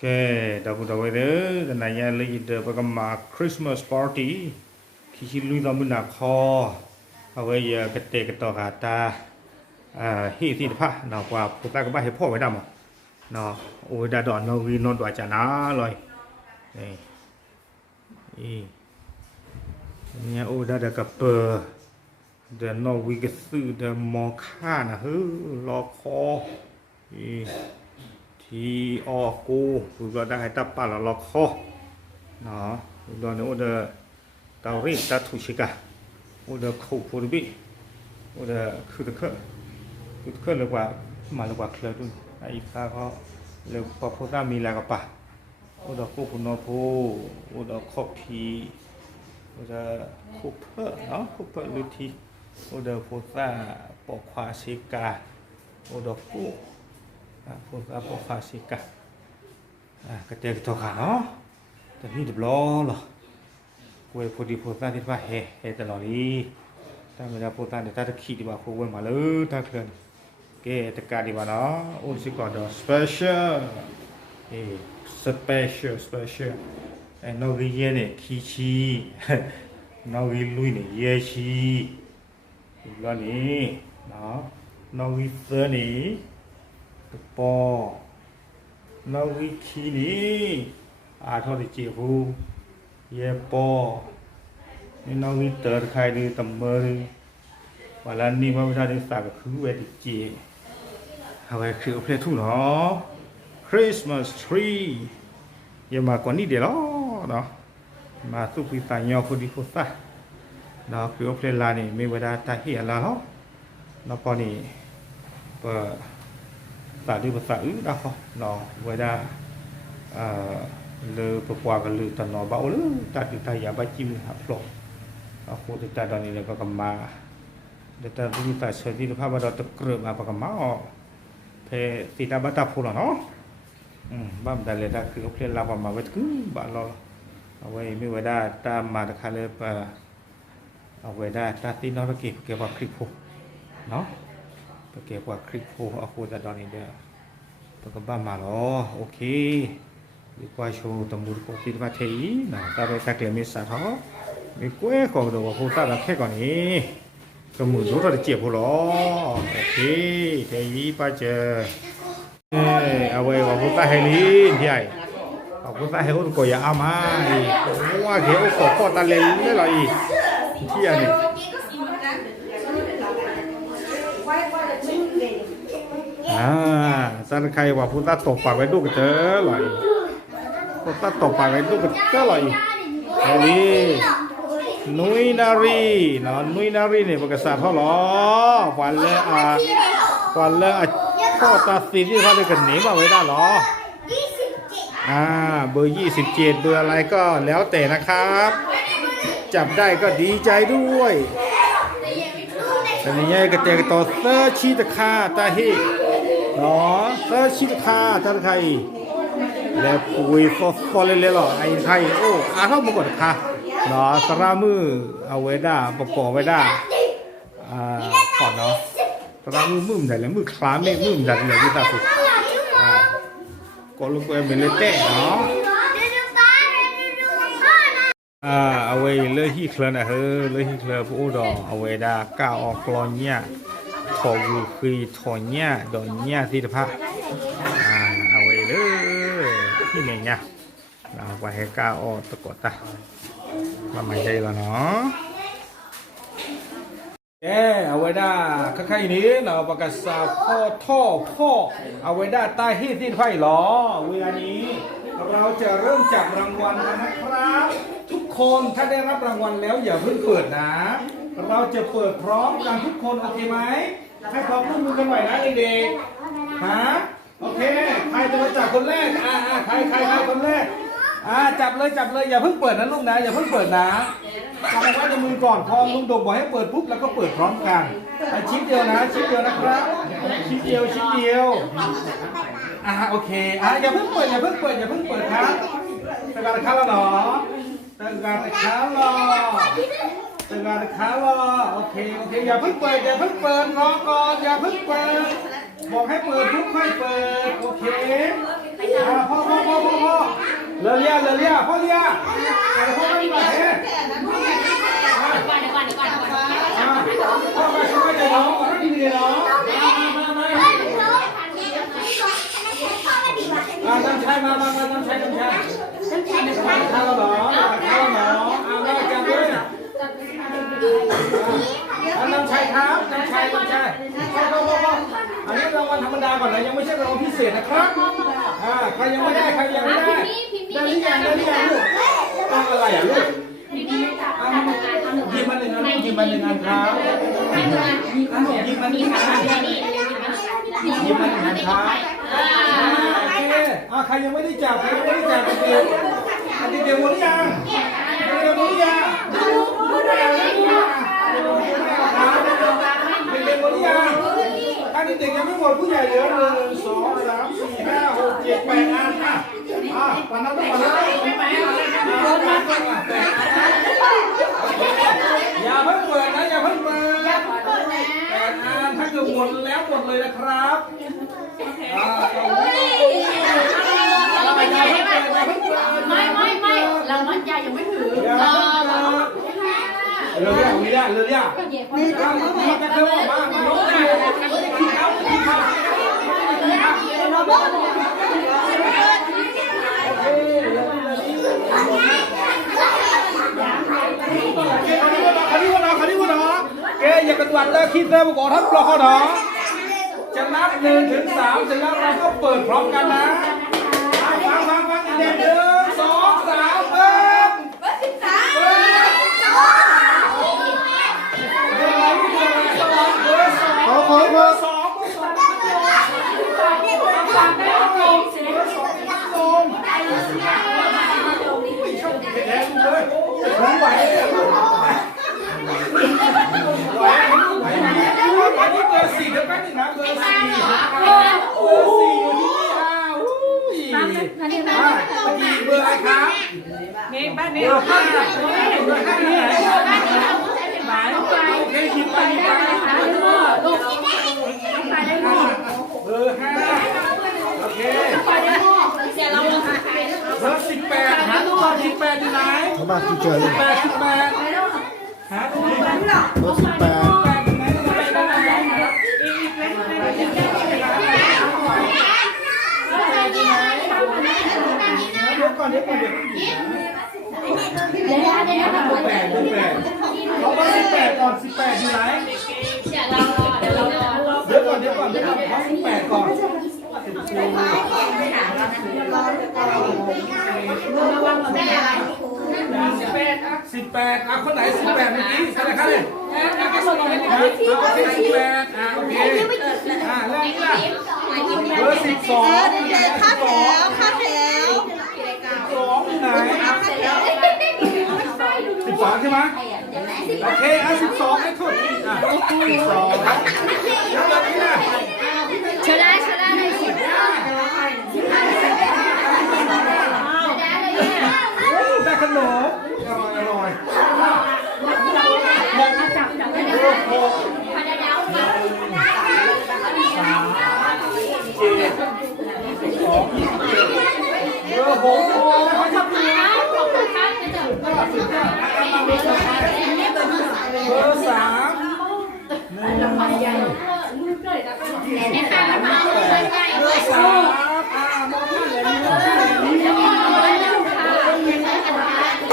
แกดาวเด้อกันนายเลยเดอประกมาคริสต์มาสปาร์ตี้ที่ชิลุยเราบุญนาคอเอาไว้กระเตกระต่อกาตาฮีที่พระนอกว่าพวกตาก็บ้าให้พ่อไว้ดำอ่ะเนาะโอ้ยดาดอนเราวีนอนตัวจานาเลยนี่เนี่ยโอ้ดากับเปอร์เดินนอวีก็ซื้อเดินมอค่านะเฮ้ยรอคอที่ออกูก็ได้ตับปลาละล็อกคอเนาะตอนนี้โอ้เดอเตารีตัดทุชิกะโอ้เดอคู่พูดบิโอ้เดอคือตะเคเลยกว่ามาเลยกว่าเคลื่อนด้วยไอ้ข้าเขาเลยพอพูดได้มีอะไรกับปะโอ้เดอคู่พูนอพูโอ้เดอคอพีโอ้เดอคู่เพื่อเนาะคู่เพื่อลุทีโอ้เดอพูดได้ปอกควาชิกาโอ้เดอคู่พูดว่าพวกฟาสิกะกระเตกตัวขาเนาะแต่นี่เดือดร้อนหรอคุยพอดีพูดว่าที่ว่าเฮ่ตลอดนี้ถ้าไม่ได้พูดว่าเดี๋ยวถ้าจะขี่ดีกว่าคุยมาเลยถ้าเกินเกตการดีกว่าเนาะอุ้นสิก่อนเดี๋ยว special special ไอ้นอริเย่เนี่ยขี้ชีนอริลุยเนี่ยเย่ชีอีกแล้วนี่เนาะนอริเซอร์นี่ปอนาวิคีนี่ทอดจีหูเยปอนี่นาวิเตอร์ใครดีตัมเมอร์วันละนี้มาไม่ได้สักคือเวทีจีเอาไว้คือเพลงทุ่งเนาะ Christmas tree ยังมากว่านี้เดี๋ยวเนาะมาสุพิตายอพอดีพอซะเนาะคือเพลงลานี่ไม่เวลาตาเหียแล้วเนาะปอนี่เปิดตาดีภาษาอื่นได้เขาเนาะไว้ได้เลยประกว่ากันเลยตอนนอเบาเลยตัดอยู่ตายาใบจิ้มหักหลอกเอาโคตรตาตอนนี้เลยก็กำมาเดี๋ยวตาดูตาเฉยที่ภาพเราตะเกลือมาประกำมาออกเพติดาบัตตาพูดเนาะบ้านแต่เลยได้คือเอาเพลงลาวมาไว้คือบ้านเราเอาไว้ไม่ไว้ได้ตามมาตะคาเลยเอาไว้ได้ตาตีน้อยเก็บว่าคลิปพวกเนาะเก็บว่าคลิปโฟเอาโคตรตอนนี้เด้อปกบ้ามาหรอโอเคดีกว่าโชว์ตำรวจปกติมาเทีนะตาไปตะเกียบมีสาทอมีกล้วยของดูว่าโคตรละแค่ก่อนนี้ก็มือรู้เราจะเจ็บหัวหรอโอเคเทีไปเจอเอาไว้ว่าโคตรให้ลีนใหญ่เอาโคตรให้คนก็อย่าเอามาว่าเขียวขอข้อตาเล่นได้หรออีที่อันนี้สันใครว่าพูดตาตบปากไว้ดูกันเจอหรอยพูดตาตบปากไว้ดูกันเจอหรอยนี่นุยนารีเนาะนุยนารีเนี่ยประกาศเท่าหรอวันเลยข้อตัดสินที่เขาได้กันหนีมาไว้ได้หรอเบอร์27เบอร์อะไรก็แล้วแต่นะครับจับได้ก็ดีใจด้วยแต่นี่ยังกระเตกต่อเซอร์ชีตคาตาเฮเนาะเซอร์ชีตคาตาไทยแล้วปุยฟอเลยหรอไอ้ไทยโอ้เท่ามาก่อนค่ะเนาะสระมือเอาไว้ได้ประกอบไว้ได้ขอเนาะสระมือใหญ่แล้วมือคล้าไม่มือใหญ่เลยที่ตาสุดก็ลูกเอ็มเป็นเลเต้เนาะเอาไว้เลยฮีเคลนะเลยฮีเคลผู้ดอเอาไว้ได้ก้าวออกกลอนเนี่ยถอวูคือถอเนี่ยดอนเนี่ยที่ตะพะเอาไว้เลยที่ไหนเนี่ยเอาไว้ให้ก้าวออกตะกดตาว่าไม่ใช่แล้วเนาะเอาไว้ได้ข้างๆนี้เราประกาศพ่อเอาไว้ได้ใต้ที่ไฟหรอเวลานี้เราจะเริ่มจับรางวัลกันนะครับทุกคนถ้าได้รับรางวัลแล้วอย่าเพิ่งเปิดนะเราจะเปิดพร้อมกันทุกคนโอเคไหมให้ความร่วมมือกันหน่อยนะเด็กๆฮะโอเคใครจะมาจับคนแรกใครคนแรกจับเลยอย่าเพิ่งเปิดนะลูกนะอย่าเพิ่งเปิดนะจับไว้ในมือก่อนพอลุงดกบอกให้เปิดปุ๊บแล้วก็เปิดพร้อมกันชิ้นเดียวนะครับชิ้นเดียวโอเคอย่าเพิ่งเปิดครับตั้งการค้าแล้วเนาะตั้งการค้ารอโอเคอย่าเพิ่งเปิดรอก่อนอย่าเพิ่งเปิดบอกให้เปิดปุ๊บค่อยเปิดโอเค พ่อเลียพ่อเลียแต่พ่อไม่มาเฮ้พ่อมาช่วยใจน้องก่อนดีๆน้องน้ำชายมาน้ำชายข้าวหนอเอาแม่จังด้วยน้ำชายครับน้ำชายพ่ออันนี้รางวัลธรรมดาก่อนนะยังไม่ใช่รางวัลพิเศษนะครับใครยังไม่ได้ได้หรือยังลูกตั้งอะไรอ่ะลูกยิมมาหนึ่งอันครับยิมมาหนึ่งอันครับโอเคใครยังไม่ได้จับเด็กหมดหรือยังเด็กหมดหรือยังอันนี้เด็กยังไม่หมดผู้ใหญ่เหลือ1 2 3 4 5 6 7 8อันปานน้ำต้องมาแล้วอย่าเพิ่งเปิดนะอย่าเพิ่งเปิด8อันถ้าเกิดหมดแล้วหมดเลยนะครับไม่รางวัลใหญ่ยังไม่ถึงเรือจะเข้ามาคดีวันแกอย่ากระวัดเลยคิดเลยบอกท่านปลอกหนอจะนับ1 ถึง 3เสร็จแล้วเราก็เปิดพร้อมกันนะฟังเด็ก1 2 3ขอไหวอันนี้เบอร์4เดี๋ยวแป๊บนึงนะเบอร์4อยู่ที่นี่เบอร์อะไรครับเบอร์5โอเคหยิบไปเบอร์5โอเคเบอร์18หาตัว18อยู่ไหนบ้านที่เจอเลยหาตัว18เดี๋ยวก่อนเอาไป18ก่อน18อยู่ไหนเดี๋ยวก่อนเอา18ก่อน18เอาคนไหน18เมื่อกี้ใครครับเนี่ยโอเค18โอเคแล้วนี่ล่ะเบอร์12ค่าแถวไหน12ใช่ไหมโอเค12ให้คุณ12แล้วแบบนี้นะเชิญได้เลยสิได้ขนมอร่อยโอ้โหเบอร์ 3รางวัลใหญ่เบอร์ 3มองท่าน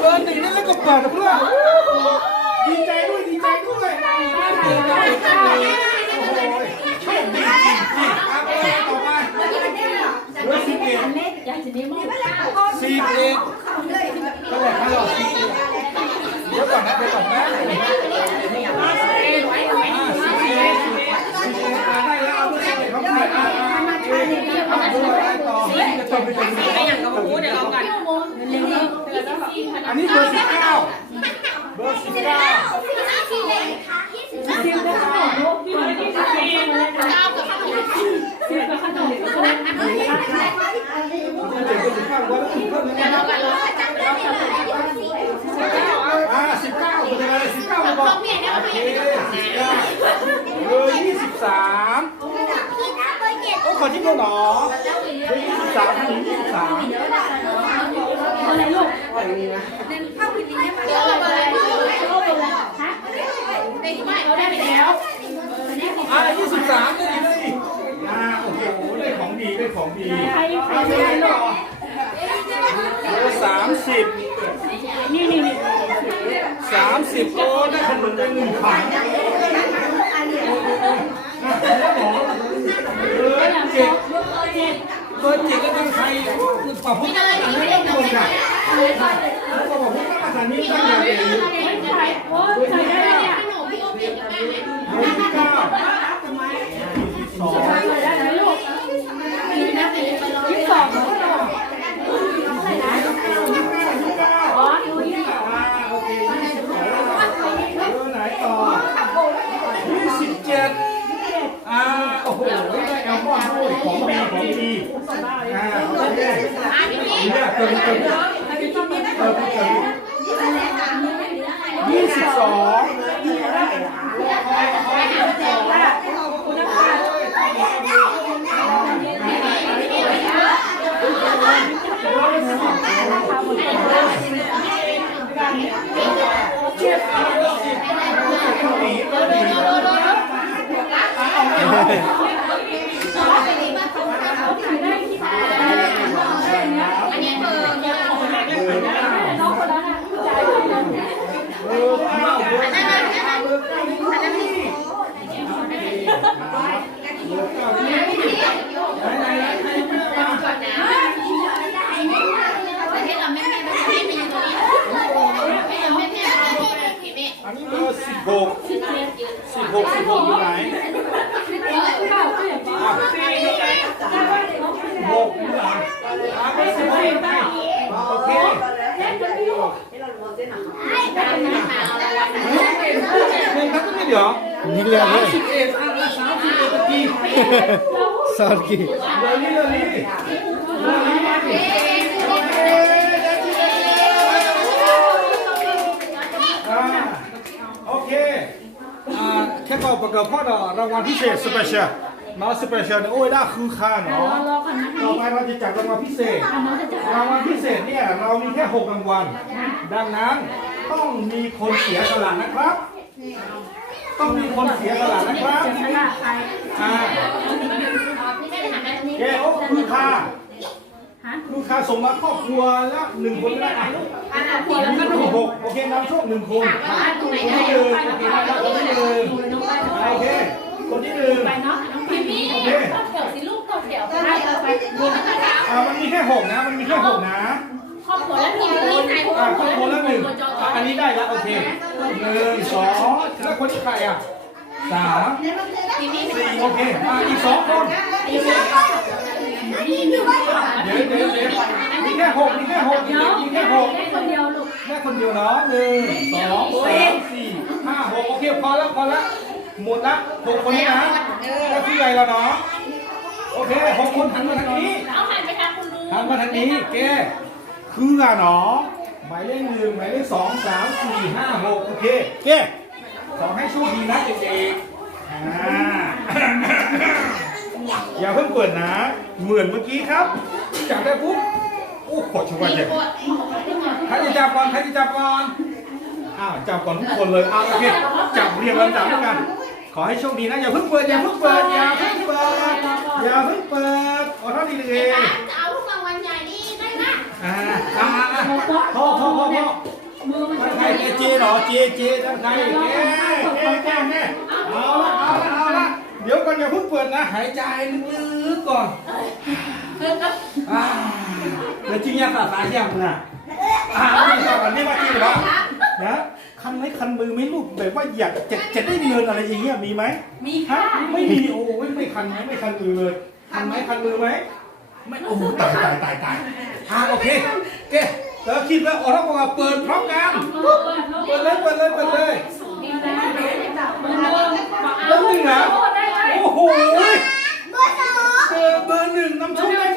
เบอร์ 1นั่นแล้วก็เปิดเพื่อนดีใจด้วยโอ้โหโชคดีจริงต่อไปเบอร์ 11ก็เลยให้เราเดี๋ยวก่อนแม่ได้แล้วเอาเบอร์11เขาไปต่อจะจบไปจนไปอย่างกับพูดเดี๋ยวเรากันอันนี้เบอร์ 19เบอร์ 19บอกเบอร์ 23โอเค ขอจิ้มหน่อยเบอร์23ผู้หญิง23 อะไรลูก เดี๋ยวเราไปเลยฮะได้ที่ไม่เขาได้ไปแล้ว 23ได้เลยโอ้โหได้ของดีได้ของดี ใครได้ลูก เบอร์30 นี่30โอ้ได้ขนมได้1 ถังเบอร์7เบอร์7ก็คือใครปรับพุทธไม่ต้องคนอ่ะแล้วก็บอกพุทธมาตรฐานนี้ตั้งอย่างเดียว ไม่ใช่โอ้ใส่ได้เนี่ย ขนมพี่โอเปลี่ยนกับแม่ไหม เบอร์ที่9 ใส่ได้ไหมลูกนี่นะ22เหรอใส่ได้อ๋อดูนี่ โอเค22เบอร์ไหนต่อ27โอ้โหได้แอลมอนด้วยของดีโอเคเนี่ยเติม22อันนี้เบอร์ น้องคนนั้นอ่ะจ่ายเงิน ให้เราแม่ไปอยู่ตรงนี้ให้เราแม่พี่ อันนี้เบอร์16อยู่ไหน6อยู่หลังเบอร์16โอเคนี่เดี๋ยว นี่เรียกเลย 31 นาที สอนกี่ โอเคแค่บอกประกอบพ่อรางวัลพิเศษสเปเชียลน้องสเปเชียลเนี่ยโอ้ยได้คือค่าเนาะ รอก่อนนะ ต่อไปเราจะจับรางวัลพิเศษ น้องจะจับ รางวัลพิเศษเนี่ยเรามีแค่6 รางวัล ดังนั้นต้องมีคนเสียสละนะครับ ต้องมีคนเสียสละนะครับ จะขนาดใคร เกโอ้คือค่า ฮะ คือค่าส่งมาครอบครัวละ1 คนก็ได้หัวแล้วก็ลูก 6โอเคนำโชค1 คน ตรงไหน คน ได้ ที่1โอเคคนที่1โอเคคนที่1 ไปเนาะน้องพิมพ์ โอเค เดี๋ยวสิลูกต่อแถว ได้เอาไปรวมกัน มันมีแค่6นะมันมีแค่6นะ ครอบครัวแล้วมี พี่ชาย ครอบครัวละ1อันนี้ได้แล้วโอเค1 2แล้วคนที่ใครอ่ะ3 4โอเคอีก2 คนเดี๋ยวมีแค่6มีแค่6มีแค่6 ได้คนเดียวลูก แค่คนเดียวเนาะ1 2 3 4 5 6โอเคพอแล้วหมดละ6 คนนี้นะก็คืออะไรแล้วเนาะโอเค6 คนหันมาทางนี้ เอาหันไปทางคุณลุง หันมาทางนี้แกคืออะเนาะหมายเลข1หมายเลข2 3 4 5 6โอเคแกขอให้โชคดีนะเด็กๆอย่าเพิ่งเปิดนะเหมือนเมื่อกี้ครับจับได้ปุ๊บโอ้ขอช่วยเด็กใครจะจับก่อนจับก่อนทุกคนเลยโอเคจับเรียงลำดับแล้วกันขอให้โชคดีนะอย่าเพิ่งเปิดขอเท่านี้เลย จะเอาลูกรางวัลใหญ่นี่ได้นะ พ่อ มือมันจะ ใครเจเหรอเจทั้งใครแกเอาละเดี๋ยวก่อนอย่าเพิ่งเปิดนะหายใจลึกๆก่อนแล้วจริงยังสายยังนะนี่มาจริงเหรอนะคันมือไม่ลูกแบบว่าอยากจะได้เงินอะไรอย่างเงี้ยมีไหม มีค่ะ ไม่มีโอ้ยไม่คันมือเลยคันมือไหมไม่โอ้ตายโอเคแล้วคิดแล้วออกแล้วบอกว่าเปิดพร้อมกันเปิดเลย เบอร์ เริ่มหนึ่งนะโอ้โหเบอร์ 1นำโชคได้1,000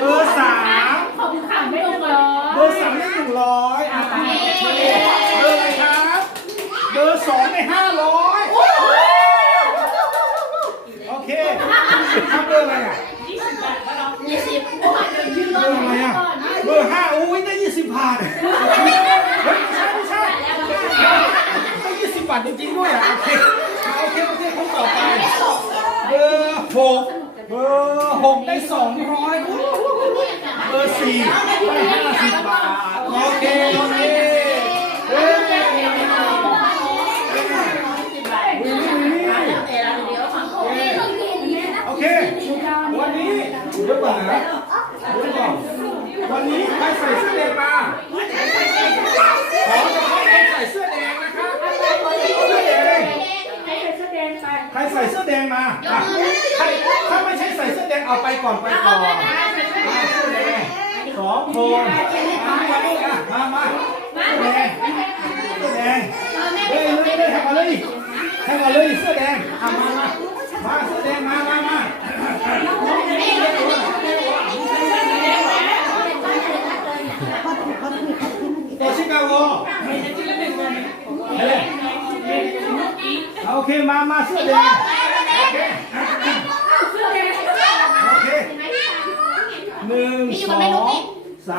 เบอร์ 3 ขอบคุณค่ะไม่ลงเลย เบอร์ 3ได้100เบอร์อะไรครับ 200เบอร์4ได้50 บาทโอเคโอเคเฮ้ยโอเควันนี้เดี๋ยวก่อนนะเดี๋ยวก่อนวันนี้ใครใส่เสื้อแดงมาขอเฉพาะคนใส่เสื้อแดงนะครับเสื้อแดงใครใส่เสื้อแดงมาใครถ้าไม่ใช่ใส่เสื้อแดงเอาไปก่อนเสื้อแดง2 คนมาเสื้อแดงเฮ้ยทำมาเลยเสื้อแดงมาเสื้อแดงมาโตชิกาโกโอเคมาเสื้อแดงโอเค1 2 3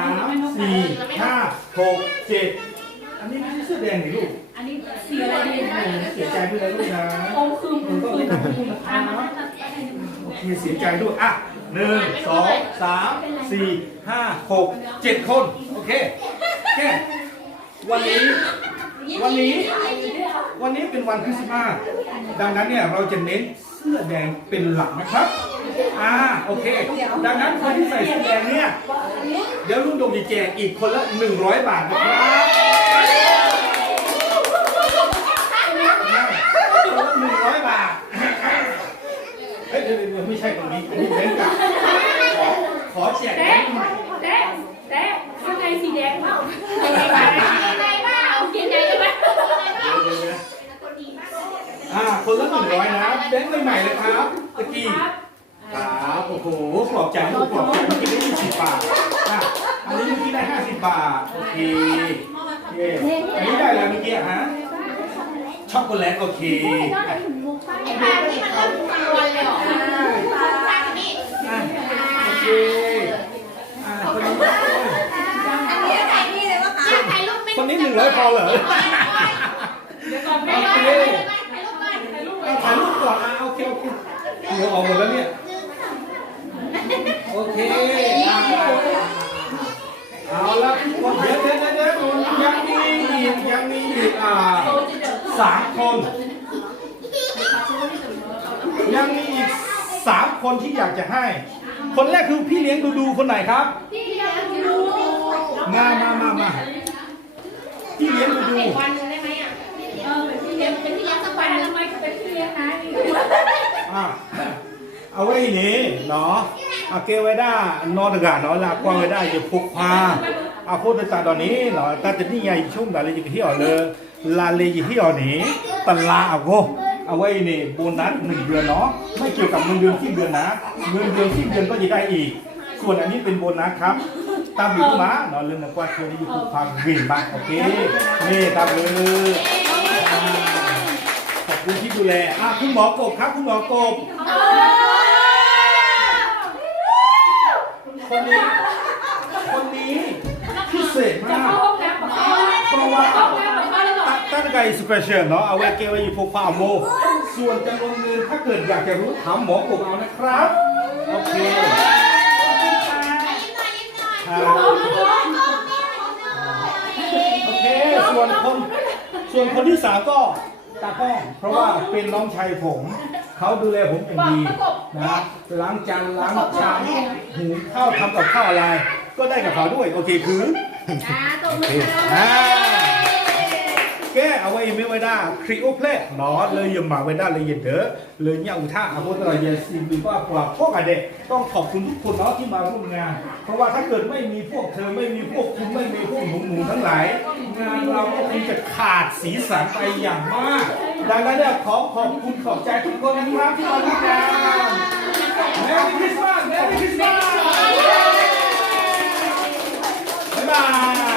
4 5 6 7อันนี้ไม่ใช่เสื้อแดงนี่ลูกอันนี้สีอะไรดีเสียใจด้วยนะลูกนะต้องเล่นกับคุณนะโอเคเสียใจด้วยอ่ะ1 2 3 4 5 6 7 คนโอเควันนี้เป็นวันคริสต์มาสดังนั้นเนี่ยเราจะเน้นเสื้อแดงเป็นหลักนะครับโอเคดังนั้นคนที่ใส่เสื้อแดงเนี่ยเดี๋ยวลุงโดมจะแจกอีกคนละ100 บาทนะครับคนละ100 บาทเฮ้ยเดี๋ยวไม่ใช่ตรงนี้อันนี้เล่นกันขอแจกใหม่ข้างในสีแดงเปล่าคนละ100นะแบงค์ใหม่ๆเลยครับตะกี้ครับโอ้โหปลอบใจเมื่อกี้ได้20 บาทอันนี้เมื่อกี้ได้50 บาทโอเคอันนี้ได้อะไรเมื่อกี้ฮะช็อกโกแลตโอเคคนนี้100พอเหรอถ่ายรูปก่อนโอเคเดี๋ยวออกหมดแล้วเนี่ยโอเคเอาละเดี๋ยวยังมีอีก3 คนยังมีอีก3 คนที่อยากจะให้คนแรกคือพี่เลี้ยงดูคนไหนครับมาพี่เลี้ยงดูวันนึงได้ไหมอ่ะเป็นพี่เลี้ยงสักวันทำไมเป็นพี่เลี้ยงนะเอาไว้นี่เนาะเอาเกไว้ได้นอนกาเนาะลากว้างไว้ได้อย่าพกพาเอาโคตรตาตอนนี้เนาะตาจะนี่ไงชุ่มดาเลยจะเที่ยวเลยลาเลยจะเที่ยวนี่ตลาเอาโกเอาไว้นี่โบนัส1 เดือนเนาะไม่เกี่ยวกับเงินเดือนที่เดือนนะเงินเดือนที่เดือนก็จะได้อีกส่วนอันนี้เป็นโบนัสครับตามอยู่มาเนาะเรื่องกว่าตัวนี้อยู่ความวิ่งมากโอเคนี่ตามเลยขอบคุณที่ดูแลคุณหมอกบครับคุณหมอกบคนนี้พิเศษมากเพราะว่าตั้งใจสเปเชียลเนาะเอาไว้เก็บไว้อยู่พวกฟาร์มโมส่วนจำนวนเงินถ้าเกิดอยากจะรู้ถามหมอกบเอานะครับโอเคโอเคส่วนคนที่3ก็ตาก้องเพราะว่าเป็นน้องชายผมเขาดูแลผมอย่างดีนะล้างจานล้างชามหุงข้าวทำกับข้าวอะไรก็ได้กับเขาด้วยโอเคคือแกเอาไว้ไม่ไว้ได้ครีโอเพลทเนาะเลยยังมาไว้ได้เลยยังเด้อเลยเนี่ยอุท่าอาวุธเราเยสิบีว่ากว่าพวกอเด็กต้องขอบคุณทุกคนเนาะที่มาร่วมงานเพราะว่าถ้าเกิดไม่มีพวกเธอไม่มีพวกคุณไม่มีพวกหนูทั้งหลายงานเราก็คงจะขาดสีสันไปอย่างมากดังนั้นเนี่ยขอบคุณขอบใจทุกคนนะครับที่มาร่วมงานแมรี่คริสต์มาสบ๊ายบาย